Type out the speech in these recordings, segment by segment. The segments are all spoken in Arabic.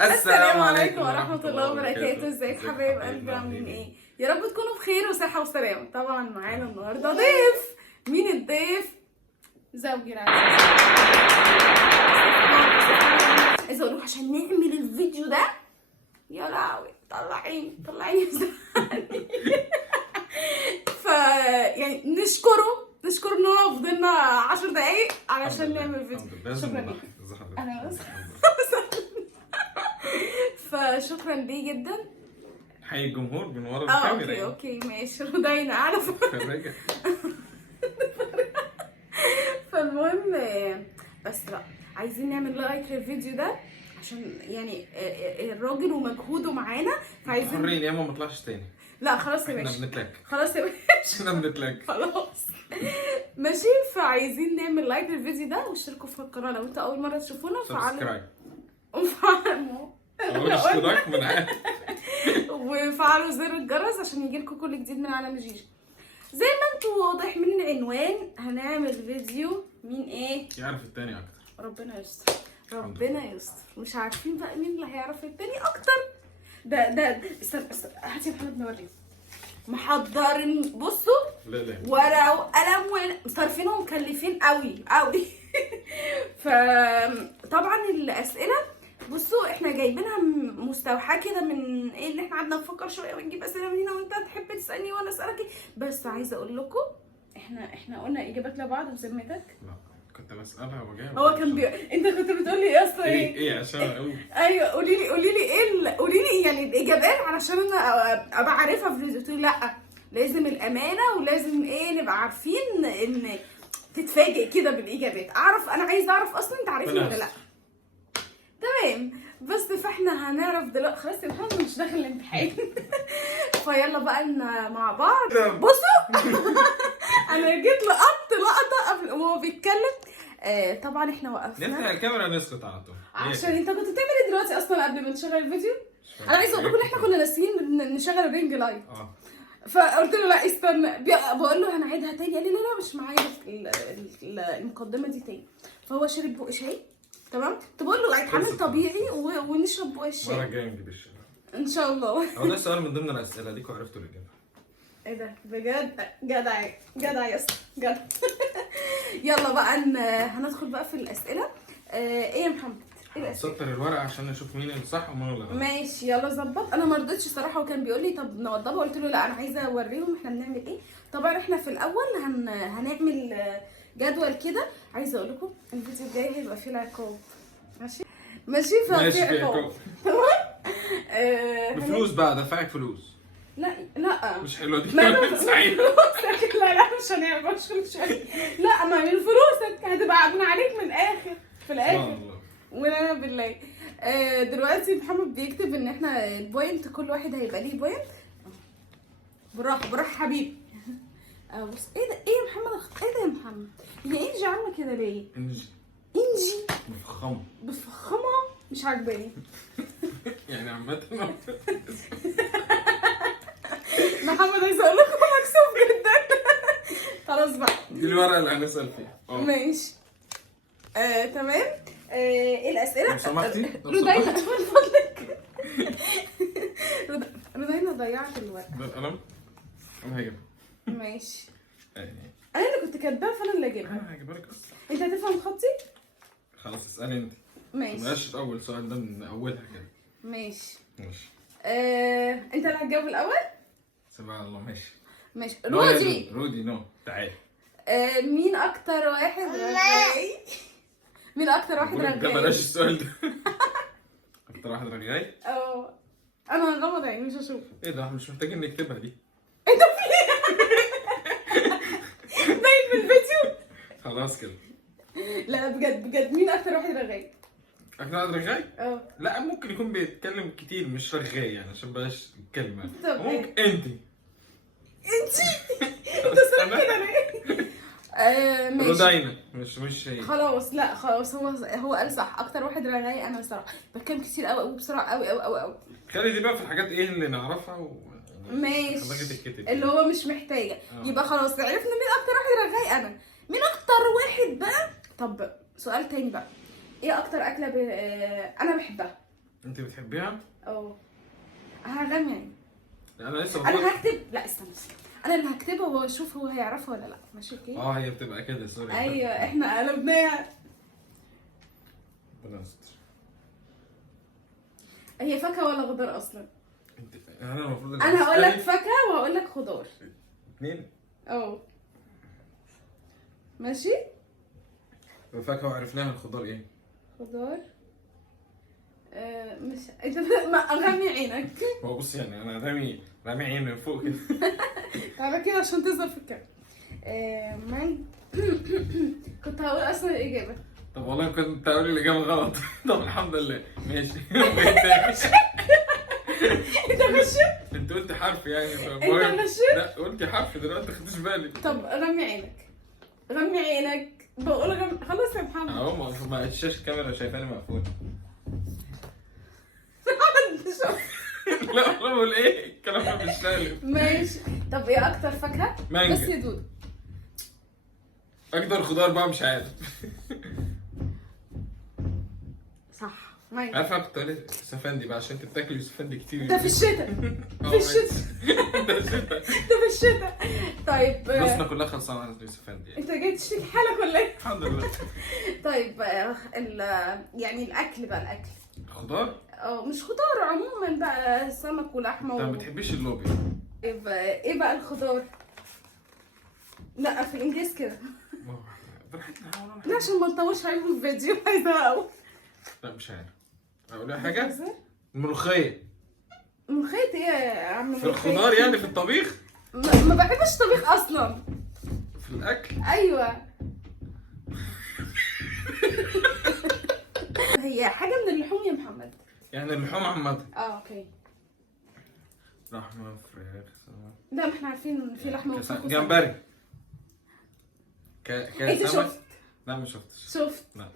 السلام عليكم ورحمة الله وبركاته. ازيك حبايب قلبي، عاملين ايه؟ يا رب تكونوا بخير وصحة وسلامة. طبعا معانا النهارده ضيف. مين الضيف؟ زوجي العزيز. عايزة اقول لكم عشان نعمل الفيديو ده يا لهوي طلعيني ف يعني نشكره ان هو فضلنا 10 دقايق علشان نعمل فيديو. شكرا ليك. انا بس فشكرا ليه جدا. حي الجمهور من ورا الكاميرا. اوكي ماشي. رودينا اعرف. فالمهم بس بقى عايزين نعمل لايك للفيديو ده عشان يعني الراجل ومجهوده معانا، فعايزين حرين يا ما طلعش تاني. لا خلاص يا باشا، خلاص يا باشا، احنا بنتلك خلاص ماشي. فعايزين نعمل لايك للفيديو ده واشتركوا في القناه لو انت اول مره تشوفونا. وفعلوا زر الجرس عشان يجيلكوا كل جديد من عالم جيجي. زي ما انتوا واضح من العنوان هنعمل فيديو مين ايه يعرف التاني اكتر. ربنا يستر، ربنا يستر. مش عارفين بقى مين اللي هيعرف التاني اكتر. ده استنى هاتي يا محمد نوريهم. محضرين بصوا لا ورقه وقلم وصارفين ومكلفين قوي فطبعا الاسئله بصوا احنا جايبينها مستوحاه كده من ايه اللي احنا قعدنا نفكر شويه ونجيب اسئله من هنا وانت تحب تسالني وانا اسالك. بس عايزه اقول لكم احنا قلنا اجابات لبعض بذمتك. لا كنت بسالها وجاوب. هو كان انت كنت بتقول لي ايه اصلا ايه عشان اقول ايوه قولي لي ايه قولي لي يعني الاجابات علشان انا ابقى عارفها في قلت له لا لازم الامانه ولازم ايه نبقى عارفين ان تتفاجئ كده بالاجابات. انا عايزه اعرف اصلا انت عارفني ولا لا. تمام بس فاحنا هنعرف دلوقتي. خلاص يا محمد مش داخل الامتحان فيلا بقى مع بعض. بصوا انا جيت لقطه قبل وهو بيتكلم. طبعا احنا وقفنا نفتح الكاميرا نسكت على طول عشان انت كنت بتعمل ايه دلوقتي اصلا قبل ما نشغل الفيديو. انا عايزه اقول لكم ان احنا كنا ناسيين نشغل الرينج لايت. فقلت له لا استنى، بقول له هنعيدها تاني. قال لي لا مش معايا المقدمه دي تاني. فهو شرب بق شاي. تمام تقول له هيتعمل طبيعي ونشرب بق الشاي. المره الجايه نجيب الشاي ان شاء الله. هو ده سؤال من ضمن الاسئله ديكوا عرفتوا الاجابه. ايه ده بجد؟ جدع يا اسطى جدع. يلا بقى هندخل بقى في الاسئله. ايه يا محمد؟ ايه الاسئله؟ سطر الورقه عشان نشوف مين اللي صح ومين اللي غلط. ماشي يلا ظبط. انا ما رضيتش صراحه وكان بيقول لي طب نوضبها، قلت له لا انا عايزه اوريهم احنا بنعمل ايه. طبعا احنا في الاول هنعمل جدول كده. عايزه اقول لكم الفيديو الجاي هيبقى فيه العقاب. ماشي ففي عقاب بفلوس بقى دفعك فلوس. لا مش حلوه دي. لا مش هنعمل مش لا ما من فلوسك هتبقى من عليك من الاخر في الاخر ونعم بالله. دلوقتي محمد بيكتب ان احنا البوينت كل واحد هيبقى ليه بوينت. بالراحه حبيبي. بص ايه ده ايه يا محمد؟ ايه ده يا محمد؟ هي انجي عامله كده ليه؟ انجي بفخمه مش عاجباني يعني عامه. محمد عايزه اقول لكم مكسوف جدا. خلاص بقى دي الورقه اللي هنسال فيها. ماشي تمام. ايه الاسئله؟ لو سمحتي رودينا من فضلك. رودينا ضيعت الورقه. ده القلم انا هجيبها. ماشي انا اللي كنت كاتباها فانا اللي اجيبها. انا هجيبها لك اصلا. انت هتفهم خطي؟ خلاص اسالي انت. ماشي ماشي. اول سؤال ده من اولها كده. ماشي انت اللي هتجاوب الاول؟ سبحان الله. ماشي رودي نو تعالي. مين اكتر واحد رغاي؟ مين اكتر واحد رغاي؟ ده بلاش السؤال ده. اكتر واحد رغاي؟ انا هغمض عيني مش هشوف. ايه ده مش محتاجين نكتبها دي. انت في باين في الفيديو. خلاص كده. لا بجد مين اكتر واحد رغاي؟ اكتر واحد رغاي؟ لا ممكن يكون بيتكلم كتير مش رغاي يعني عشان بلاش الكلمه. ممكن انت صرت كده ليه؟ ماشي رودينا مش هي. خلاص لا خلاص هو قال صح. اكتر واحد رغاي انا بصراحه بتكلم كتير قوي بسرعه قوي. خلي دي بقى في الحاجات ايه اللي نعرفها ماشي اللي هو مش محتاجه. يبقى خلاص عرفنا مين اكتر واحد رغاي. انا مين اكتر واحد بقى. طب سؤال تاني بقى. ايه اكتر اكله انا بحبها انت بتحبيها؟ اه هغمي يعني. انا لسه انا بقول. هكتب، لا استنى، انا اللي هكتبها واشوف هو هيعرفها ولا لا. ماشي اوكي. هي بتبقى كده، سوري. ايوه احنا قلبناها. ربنا يستر. هي فاكهه ولا خضار اصلا؟ انا المفروض انا هقول لك فاكهه وهقول لك خضار. اتنين. ماشي. الفاكهة وعرفناها، الخضار ايه؟ خضار. مش انت ما اغمي عينك. هو بص يعني انا رامي عين من فوق كده. تعالى كده عشان تظهر في الكاميرا. كنت هقول اصلا الاجابه. طب والله كنت اقول الاجابه غلط. طب الحمد لله ماشي. انت ماشي. انت قلت حرف يعني انت ماشي. لا قلت حرف دلوقتي، ما خدتش بالي. طب غمي عينك، غمي عينك، بقول خلاص يا محمد. اهو ما الشاشه الكاميرا شايفاني مقفول. لا والله بقول ايه الكلام ده مش سالم. ماشي. طب ايه اكتر فاكهه؟ مانجا. بس يا دودو. اكتر خضار بقى مش عارف. صح مانجا. عارفه كنت قايل سفندي بقى عشان انت بتاكلي سفندي كتير. ده في الشتاء. في الشتاء. ده الشتاء. ده في الشتاء. طيب بصنا كلها خلصانه على سفندي. انت جاي تشتكي حالك ولا ايه؟ الحمد لله. طيب يعني الاكل بقى، الاكل خضار؟ مش خضار عموما بقى، سمك ولحمه انت ما بتحبيش اللوبيا. ايه بقى الخضار؟ لا في الانجليز كده. براحتنا. لا عشان ما نطولش عليهم الفيديو هيزهقوا. لا مش عارف اقول حاجه. الملوخيه. ملوخية ايه يا عم؟ في الخضار يعني، في الطبيخ. ما بحبش الطبيخ اصلا. في الاكل. ايوه. هي حاجه من اللحوم يا محمد. يعني اللحوم عامه. اوكي. لحمه، فراخ، سمك. لا ما احنا عارفين ان في لحمه وفراخ وسمك. جمبري. انت شفت؟ لا ما شفتش. شفت؟ لا.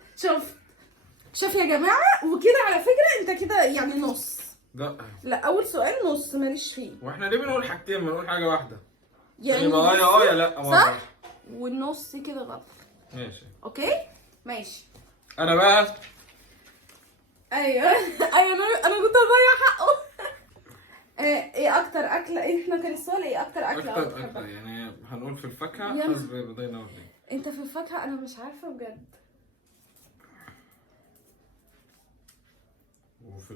شوف يا جماعه، وكده على فكره انت كده يعني نص. لا اول سؤال نص ماليش فيه. واحنا ليه بنقول حاجتين؟ بنقول حاجه واحده يعني يبقى يا لا صح، والنص كده غلط. ماشي اوكي ماشي. انا بقى ايوه انا كنت هضيع حقه. ايه اكتر اكله؟ احنا كان السؤال ايه اكتر اكله اكتر يعني هنقول في الفاكهه حسب بدينا ولا. انت في الفاكهه؟ انا مش عارفه بجد. وفي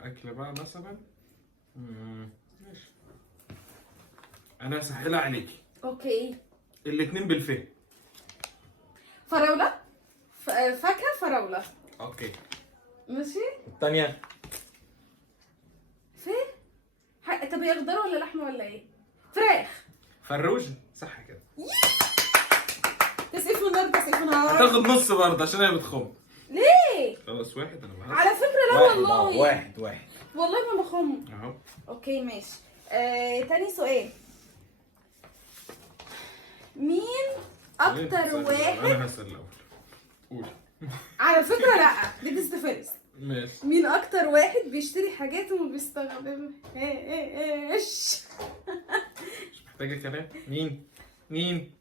الاكل بقى مثلا ماشي، انا هسهلها عليكي. اوكي. الاتنين بالفه. فراوله. فاكهه فراوله. اوكي ماشي. الثانيه طب هي خضار ولا لحمه ولا ايه؟ فراخ. فروجه صح كده. تسقيف ونار تسقيف ونار. هتاخد نص برضه عشان هي بتخم. ليه؟ خلاص واحد. انا بهزر على فكره لا والله. واحد والله ما بخم. اهو. اوكي ماشي. تاني سؤال. مين اكتر واحد؟ انا هسأل الاول. قول. على فكره لا، دي فيرست. ماشي. مين اكتر واحد بيشتري حاجات وما بيستخدمهاش؟ مش محتاجه كلام. مين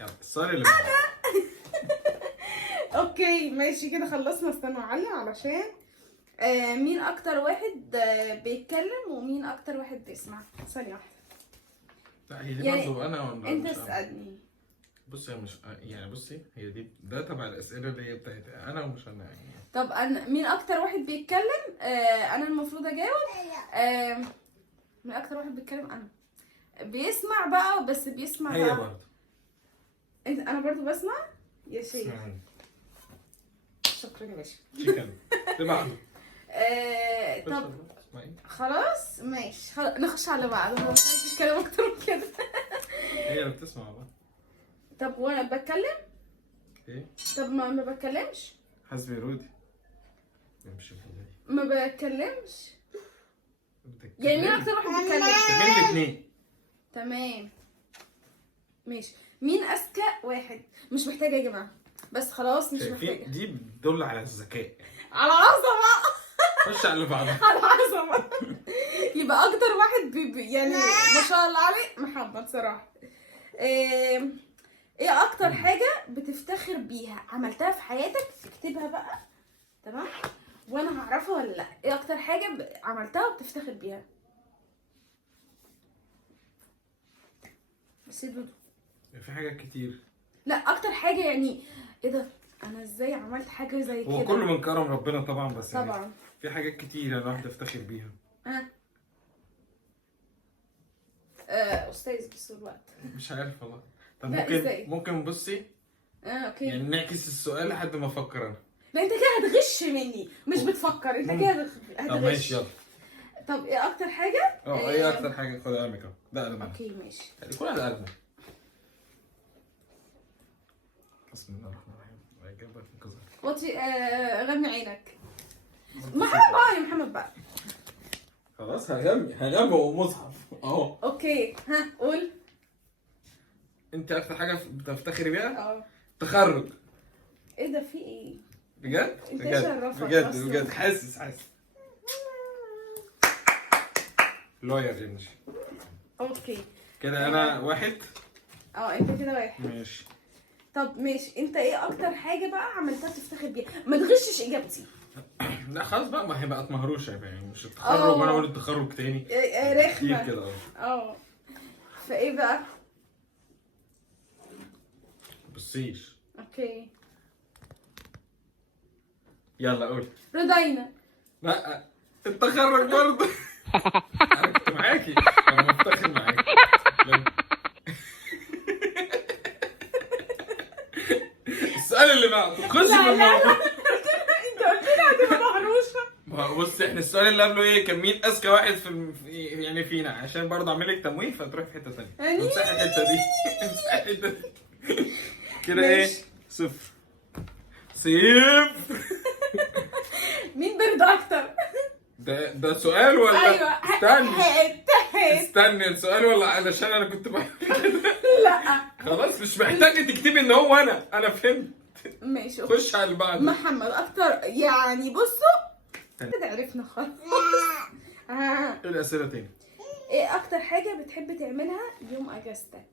يلا السؤال اللي انا. اوكي ماشي كده خلصنا. استنوا علي علشان مين اكتر واحد بيتكلم ومين اكتر واحد بيسمع؟ ثانيه واحده. لا هي دي يعني برضه انا ولا انت مش أنا؟ اسالني. بصي مش يعني، بصي هي دي ده تبع الاسئله اللي هي بتاعت انا ومش انا يعني. طب انا مين اكتر واحد بيتكلم؟ انا المفروض اجاوب. مين اكتر واحد بيتكلم؟ انا. بيسمع بقى، بس بيسمع هي بقى. برضه. انا برضو بسمع يا شيخ. شكرا يا باشا. شكرا. اللي بعده. طب خلاص ماشي، نخش على بعض. انا مش عايز اتكلم اكتر من كده. هي اللي بتسمع بقى. طب وانا بتكلم؟ ايه؟ طب ما بتكلمش. حسبي رودي. مش الحاجه ما بتكلمش. يعني مين اكتر واحد بيتكلم؟ مين الاثنين؟ تمام ماشي. مين اذكى واحد؟ مش محتاجه يا جماعه، بس خلاص مش محتاجه. دي بتدل على الذكاء. على عظمه. خش على اللي بعده. على عظمه. يبقى اكتر واحد يعني ما شاء الله عليه محمد صراحه. ايه اكتر حاجه بتفتخر بيها عملتها في حياتك؟ اكتبها بقى تمام؟ وانا هعرفها ولا لا. ايه اكتر حاجه عملتها وبتفتخر بيها؟ بس دودو في حاجات كتير. لا اكتر حاجه يعني ايه ده، انا ازاي عملت حاجه زي كده؟ هو كله من كرم ربنا طبعا، بس طبعا يعني في حاجات كتير انا واحده افتخر بيها. استاذ بس الوقت مش عارف والله. طب لا، ممكن إزاي؟ ممكن بصي اوكي. يعني نعكس السؤال لحد ما افكر انا. لا انت كده هتغش مني، مش بتفكر انت كده طب هتغش. ماشي يلا. طب ايه اكتر حاجه؟ ايه اكتر حاجه؟ خد قلمك اهو، ده قلم. اوكي ماشي. يكون على قلبك. بسم الله الرحمن الرحيم. اجابه في كذا. وطي غمي عينك. محمد بقى، يا محمد بقى. خلاص هغمي ومصحف اهو. اوكي ها قول. انت اكتر حاجه بتفتخري بيها؟ اه. تخرج. ايه ده، في ايه؟ بجد؟ انت بجد شرفك بجد أصلاً. بجد حاسس لوير يا نشا. اوكي كده انا واحد. انت كده واحد. ماشي. طب ماشي، انت ايه اكتر حاجه بقى عملتها تفتخر بيها؟ ما تغشش اجابتي. لا خلاص بقى، ما هي بقت مهروشه يعني، مش التخرج وانا اقول التخرج تاني كتير رخمه كده. فايه بقى؟ بصيش. اوكي يلا قول. رضينا. لا التخرج برضه. انا كنت معاكي، انا مفتخر معاكي. السؤال اللي بعده خش في الموضوع. انت قلت لي هتبقى مهروشه. ما هو بص، احنا السؤال اللي قبله ايه؟ كان مين اذكى واحد يعني فينا، عشان برضه اعمل لك تمويه فتروح في حته ثانيه. يعني امسح الحته دي. امسح الحته دي. كده ايه؟ ماشي. 0. صفر. مين بيرضى اكتر؟ ده سؤال ولا؟ ايوه استني استني، السؤال ولا علشان انا كنت بعمل كده؟ لا خلاص مش محتاجه تكتبي ان هو انا فهمت. ماشي. خش على اللي بعده. محمد اكتر يعني بصوا كده عرفنا خلاص. ايه الاسئله تاني؟ ايه اكتر حاجه بتحب تعملها يوم اجازتك؟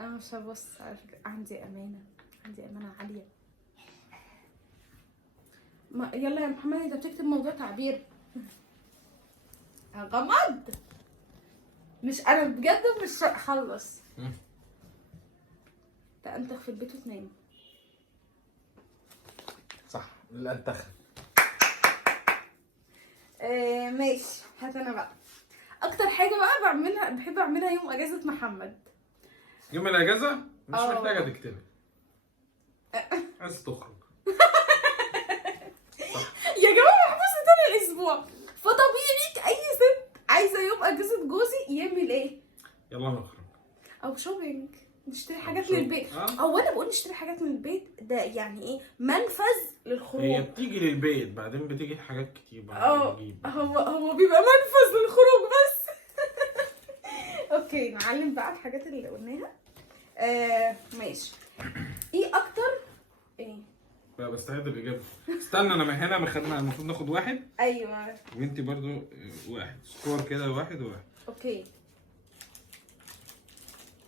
انا مش هبص على فكره، عندي امانه عاليه. يلا يا محمد، انت بتكتب موضوع تعبير. غمض. مش انا بجد مش هخلص. تنتخ في البيت وتنام. صح، لا انتخب. ماشي، هات انا بقى. اكتر حاجه بقى بحب اعملها يوم اجازه محمد. يوم الاجازه مش أوه. محتاجه تكتبي. عايز تخرج. يا جماعه محبوسه طول الاسبوع، فطبيعي اي ست عايزه يوم اجازه جوزي يعمل ايه؟ يلا نخرج. او شوبينج، نشتري حاجات شوبينج. للبيت. او انا بقول نشتري حاجات من البيت، ده يعني ايه؟ منفذ للخروج. هي بتيجي للبيت بعدين بتيجي حاجات كتير بعدين نجيب. هو بيبقى منفذ للخروج بس. اوكي نعلم بقى الحاجات اللي قلناها. ماشي. ايه اكتر ايه؟ لا بس هذا الاجابه. استنى، انا من هنا ما خدنا، المفروض ناخد واحد. ايوه وانت برضو واحد سكور كده، واحد. اوكي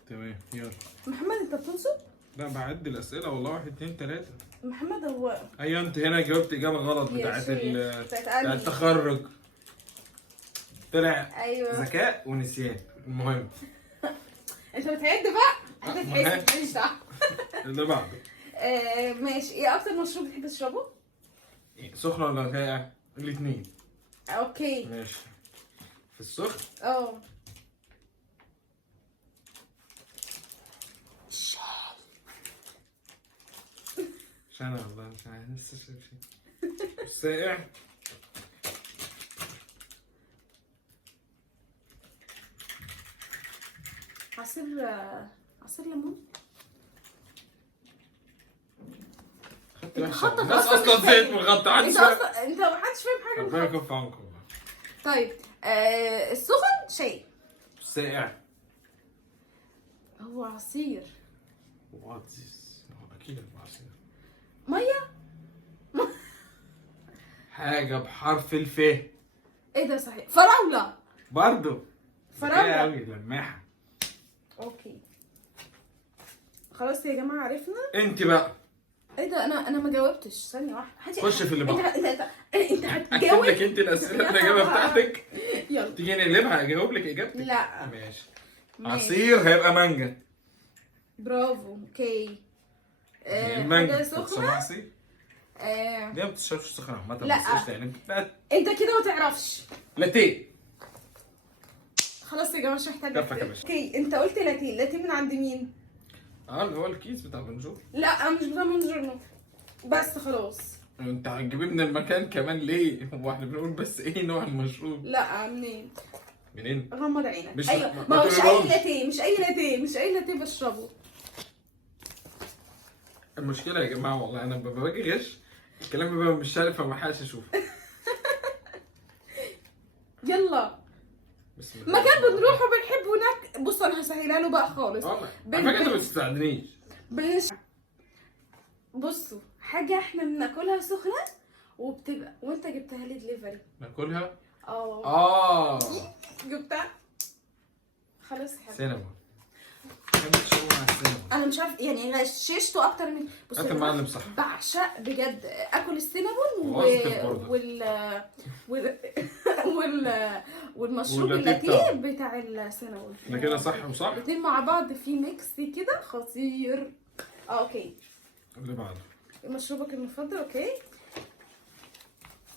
تمام يلا. محمد انت بتنصب؟ لا بعد الاسئله والله. 1 2 3. محمد هو ايوه انت هنا جاوبت اجابه غلط بتاعت بتاعت التخرج. طلع ايوه ذكاء ونسيان. المهم انت بتعد بقى هتتحسب، ماليش دعوه. اللي بعده. ماشي. ايه اكتر مشروب بتحب تشربه؟ سخن ولا ساقع؟ الاثنين. اوكي ماشي. في السخن مش انا والله، مش عارف لسه شايف شيء. الساقع عصير ليمون. خدت الناس اصلا زيت من الغطا. انت ما حدش فاهم حاجه. ربنا يكف عنكم. طيب السخن شاي. الساقع هو عصير. اكيد هو عصير. ميه. حاجه بحرف الف. ايه ده صحيح؟ فراوله برضه فراوله قوي لماحه. اوكي خلاص يا جماعه عرفنا. انت بقى ايه ده؟ انا ما جاوبتش. ثانيه واحده. خش في اللي بعده. انت اكتب هتجاوب. لك انت الاسئله الاجابه بتاعتك. يلا. تيجي نقلبها اجاوب لك اجابتك. لا. ماشي. ماشي. عصير هيبقى مانجا. برافو. اوكي. المانجا حاجه سخنه. عصير. دي ما بتشربش سخنه عامه. لا. بس يعني انت كده ما تعرفش. لاتيه. خلاص يا جماعه مش محتاجه. كفك يا باشا. اوكي انت قلت لاتيه. لاتيه من عند مين؟ اللي هو الكيس بتاع بنجور. لا مش بتاع منجرنو. بس خلاص. انت هتجيبيه من المكان كمان ليه؟ هو احنا بنقول بس ايه نوع المشروب؟ لا منين؟ منين؟ غمض عينك. مش ايوه ما هو مش اي لاتيه. مش اي لاتيه بشربه. المشكله يا جماعه والله انا لما باجي غش الكلام بيبقى مش عارف ما حدش اشوفه. يلا. مكان بنروح وبنحب هناك. بص انا هسهلها له بقى خالص. على فكره انت ما بتستعدنيش. بصوا حاجه احنا بناكلها سخنه وبتبقى وانت جبتها لي دليفري. ناكلها؟ اه جبتها. خلاص يا حبيبي. سينما. بحب الشاورما مع السينما. انا مش عارف يعني غششته اكتر من. بص انت المعلم صح. بعشق بجد اكل السينابون والمشروب اللاتيه بتاع السينابون. ده كده صح وصح. الاتنين مع بعض في ميكس كده خطير. اوكي. اللي بعده. مشروبك المفضل. اوكي.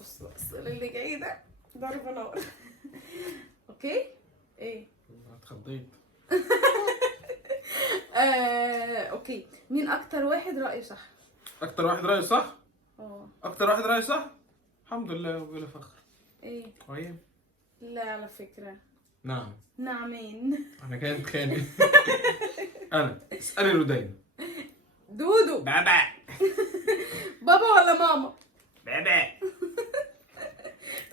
بص السؤال اللي جاي ده ضرب نار. اوكي. ايه؟ اتخضيت. اوكي مين اكتر واحد رأيه صح؟ اكتر واحد رأيه صح؟ اكتر واحد رأيه صح؟ الحمد لله وبلا فخر. ايه؟ طيب. لا على فكرة. نعم. نعمين. انا كده اتخانق. انا اسألي رودين. دودو. بابا. بابا ولا ماما؟ بابا.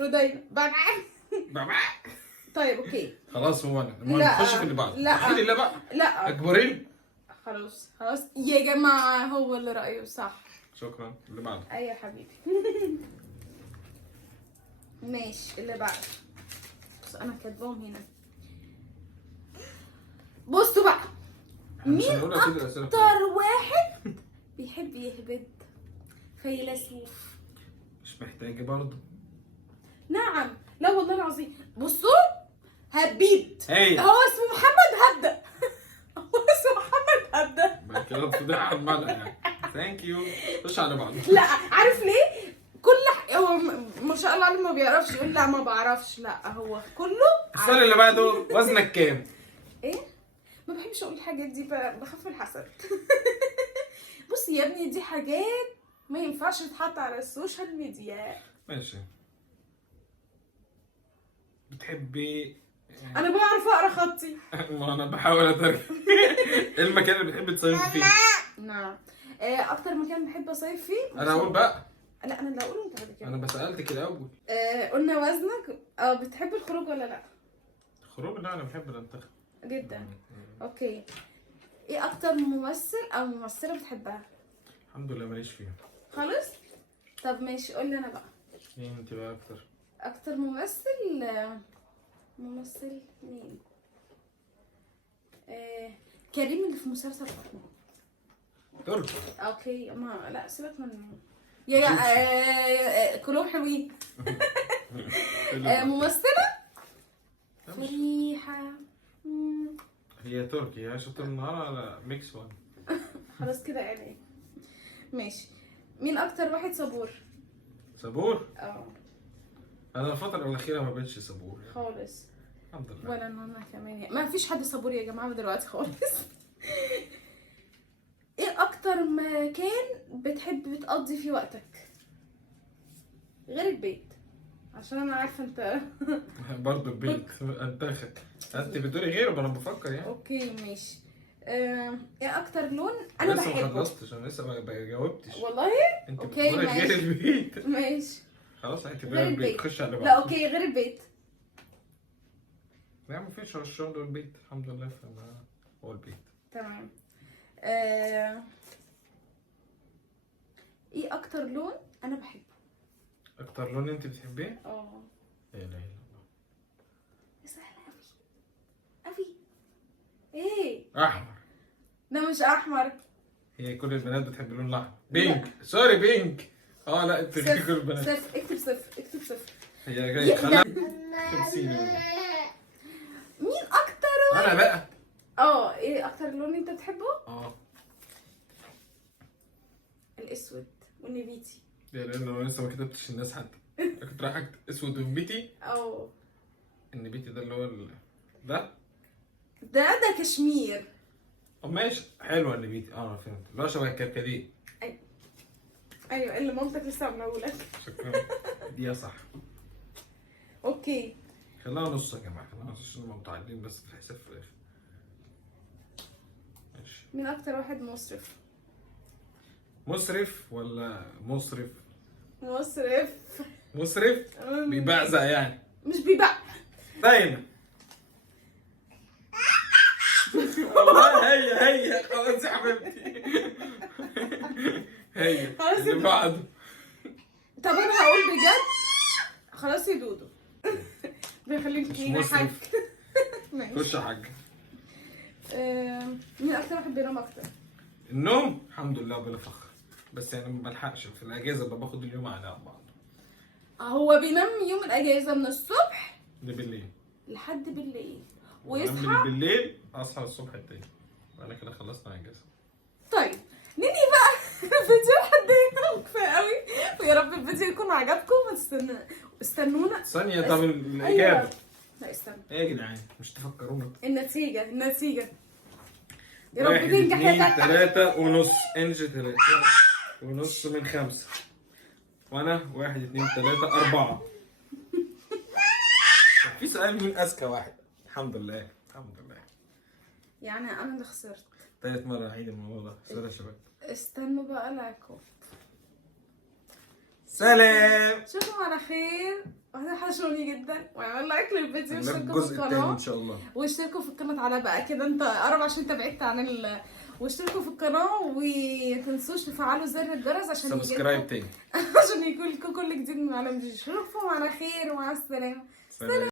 رودين. بابا. بابا. طيب اوكي. خلاص هو انا. لا. نخش في اللي بعده. لا. لا بقى. لا. اكبرين. خلاص يا جماعة هو اللي رأيه صح. شكرا. اللي بعده. ايوه يا حبيبي. ماشي اللي بعده. بص انا كاتباهم هنا. بصوا بقى. مين اكتر واحد بيحب يهبد؟ فيلسوف. مش محتاجة برضه. نعم. لا والله العظيم. بصوا هبيد. هي. هو اسمه محمد هبدة. هو اسمه محمد هبدة. بعد كده الفضيحة على الملأ يعني. ثانك يو. خش على بعضه. لا عارف ليه؟ هو ما شاء الله عليه ما بيعرفش يقول لا ما بعرفش. لا هو كله. السؤال اللي بعده وزنك كام؟ ايه؟ ما بحبش اقول الحاجات دي بخاف من الحسد. بص يا ابني دي حاجات ما ينفعش تتحط على السوشيال ميديا. ماشي. بتحبي انا بعرف اقرا خطي. ما انا بحاول اترجم. ايه المكان اللي بتحب تصيف فيه؟ نعم. اكتر مكان بحب اصيف فيه. انا اقول بقى. لا انا اللي اقوله انت بعد كده. انا بسألتك الاول. قلنا وزنك. بتحب الخروج ولا لا؟ الخروج؟ لا انا بحب الانتخاب جدا. اوكي. ايه اكتر ممثل او ممثله بتحبها؟ الحمد لله ماليش فيها خالص. طب ماشي قول لي انا بقى. مين انت بقى اكتر ممثل مين؟ كريم اللي في مسلسل فاطمه. تركي. اوكي ما لا سيبك منه. يا كلهم حلوين. ممثله فريحه. هي تركي. هي شطر النهار على ميكس وان. خلاص كده يعني. ماشي. مين اكتر واحد صبور؟ صبور؟ انا الفترة الأخيرة ما بقتش صبور يعني. خالص. الحمد لله. ولا انا كمان يعني. ما فيش حد صبور يا جماعة دلوقتي خالص. ايه اكتر مكان بتحب بتقضي فيه وقتك؟ غير البيت. عشان انا عارفة انت. برضه البيت انتخب. انت بتقولي غيره ما انا بفكر يعني. اوكي ماشي. ايه اكتر لون انا لسه بحبه؟ ما خلصتش. انا لسه ما جاوبتش. والله؟ انت اوكي بتقولي غير البيت. ماشي. خلاص انت غير بقى البيت. البيت. خش على بعض. لا اوكي غير البيت. لا ما فيش غير الشغل والبيت الحمد لله. فما هو البيت. تمام. ايه اكتر لون انا بحبه؟ اكتر لون انت بتحبيه؟ لا اله الا الله. سهل قوي قوي. ايه؟ احمر. ده مش احمر. هي كل البنات بتحب اللون الاحمر. بينك، سوري بينك. لا انت كل صفر البنات. صفر، اكتب صفر، اكتب صفر. هي جايه خلاص 50. مين اكتر انا بقى ايه اكتر لون انت بتحبه؟ الاسود والنبيتي. لان انا لسه ما كتبتش الناس حتى. أنا كنت رايح اكتب اسود ونبيتي. النبيتي ده اللي هو ده كشمير. ماشي، حلوه النبيتي. انا فهمت، اللي هو شبه الكركديه. ايوه اللي مامتك لسه عامله لك. شكرا. دي صح. اوكي خليها نص يا جماعه، خليها نص عشان نبقى متعادلين بس في الحساب في الاخر. ماشي. مين اكتر واحد مسرف؟ مسرف ولا مصرف؟ مسرف. مسرف بيبعزق يعني. مش بيبقى دايما. والله هي خلاص يا حبيبتي. هي خلاص اللي بعده. طب انا هقول بجد. خلاص يا دودو. بيخليك مش تقيل يا حاج. مسرف. خش يا حاج. مين اكتر واحد بينام اكتر؟ النوم الحمد لله بلا فخر، بس يعني ما بلحقش في الاجازه باخد اليوم على بعض. هو بينام يوم الاجازه من الصبح بالليل لحد بالليل أنام ويصحى بالليل اصحى الصبح التاني. انا كده خلصنا اجازه. طيب نيجي بقى الفيديو لحد هنا كفايه قوي، ويا رب الفيديو يكون عجبكم. استنونا ثانيه. طب الاجابه. لا استنى. ايه يا جدعان مش تفكرونا؟ النتيجه يا رب 1 تنجح يا 2 تاتا. 3 ونص. انجي 3 ونص من 5. وانا 1 2 3 4. في سؤال مين اذكى واحد؟ الحمد لله الحمد لله. يعني انا اللي خسرت. تالت مرة اعيد الموضوع ده. سلام يا شباب. استنوا بقى لايكو. سلام. اشوفكم على خير. وهتوحشوني جدا، واعملوا لايك للفيديو واشتركوا في الجزء الثاني القناه ان شاء الله. واشتركوا في القناه. تعالى بقى كده انت قرب عشان انت بعدت عن واشتركوا في القناه ومتنسوش تفعلوا زر الجرس عشان سبسكرايب تاني عشان يجيلكوا كل جديد من عالم دي. اشوفكم على خير ومع السلامه. سلام.